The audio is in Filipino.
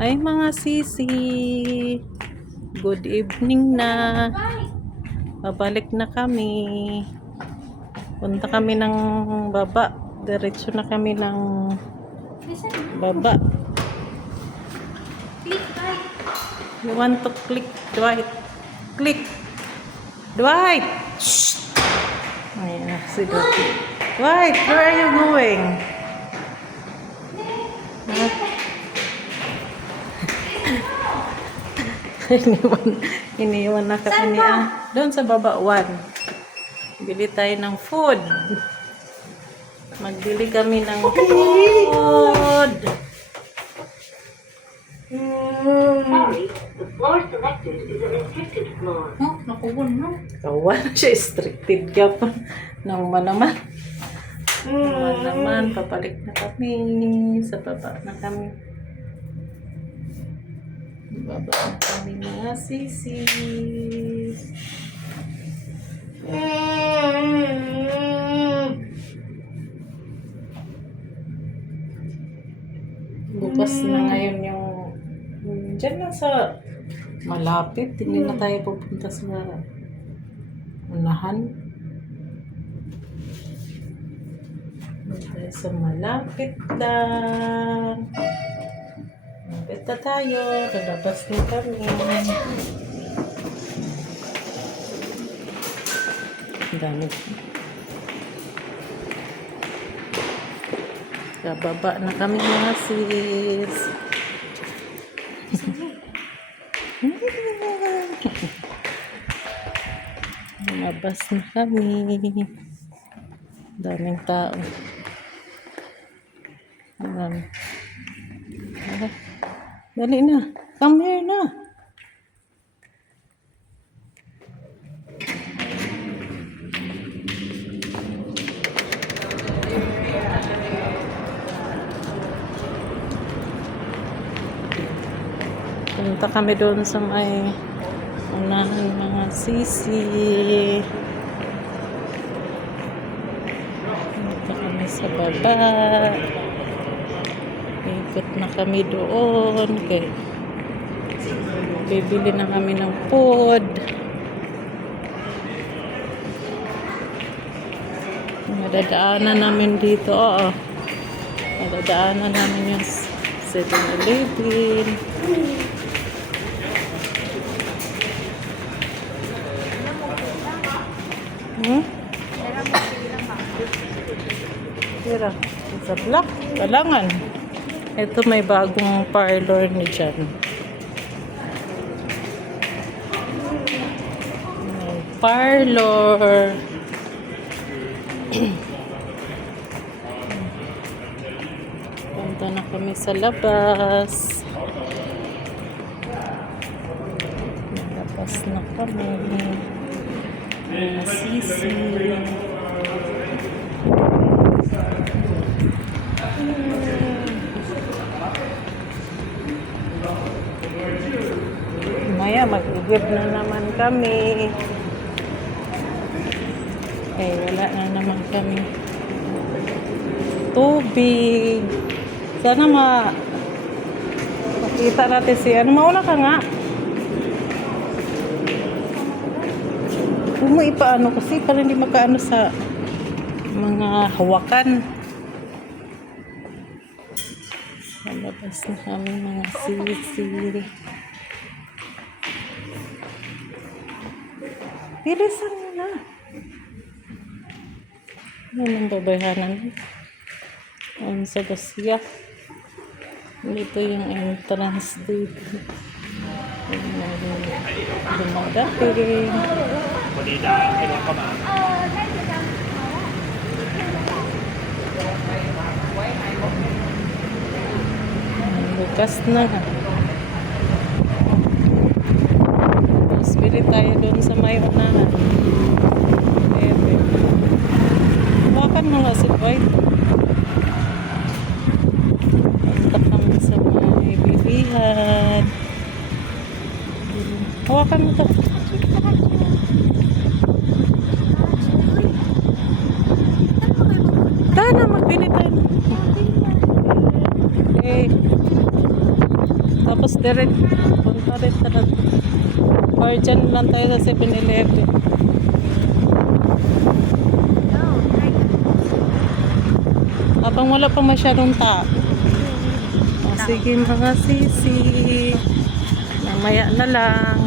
Ay mga sisi, good evening na. Babalik na kami. Punta kami ng baba. Diretso na kami ng baba. You want to click, Dwight? Click. Dwight! Shh! Ayan, sige. Dwight, where are you going? Iniwan na kami niya. Doon sa baba, 1. Bili tayo ng food. Magbili kami ng food. Sorry, the floor selected is a restricted floor. Oh, nakuha na. Kawan siya, restricted ka pa. Naman. Naman, papalik na kami. Sa baba na kami. Baba na kami mga sisis. Bukas na ngayon yung dyan na sa malapit. Hindi na tayo pupunta sa unahan. Tayo sa malapit lang. Malapit na tayo. Lalabas na kami. Ang dami. Kababa na kami mga sis. Lumabas na kami. Daming tao. Dami. Dali na. Come here na. Punta kami doon sa may unahan mga sisi. Punta kami sa baba. Ikot na kami doon. Okay. Bibili na kami ng food. Madadaanan namin dito. Oo. Madadaanan namin yung 7-Eleven. Tira, sa black, kalangan. Ito may bagong parlor ni Jan. May parlor. Punta na kami sa labas. Labas na kami. Mga sisi. Maya, mag-igib na naman kami. Okay, wala na naman kami. Tubig. Sana makita natin si ano. Mauna ka nga. Huwag mo ipaano kasi para hindi makaano sa mga hawakan. Malabas na kami mga sisi. Bilisan mo na. Yan ang babayhanan. Ayan sa Basya. Dito yung entrance dito. Dumadating. Bukas na. Tapos bili tayo doon sa may unahan. Bebe. Hawakan mo nga si Dwight. Punta kami sa mga bilihan. Hawakan mo ito. Tana, magbili tayo. Okay. Tapos direct, punta rin talaga. Or dyan lang tayo sa 7-Eleven. Habang wala pa masyadong tao. O, sige mga sisi. Mamaya na lang.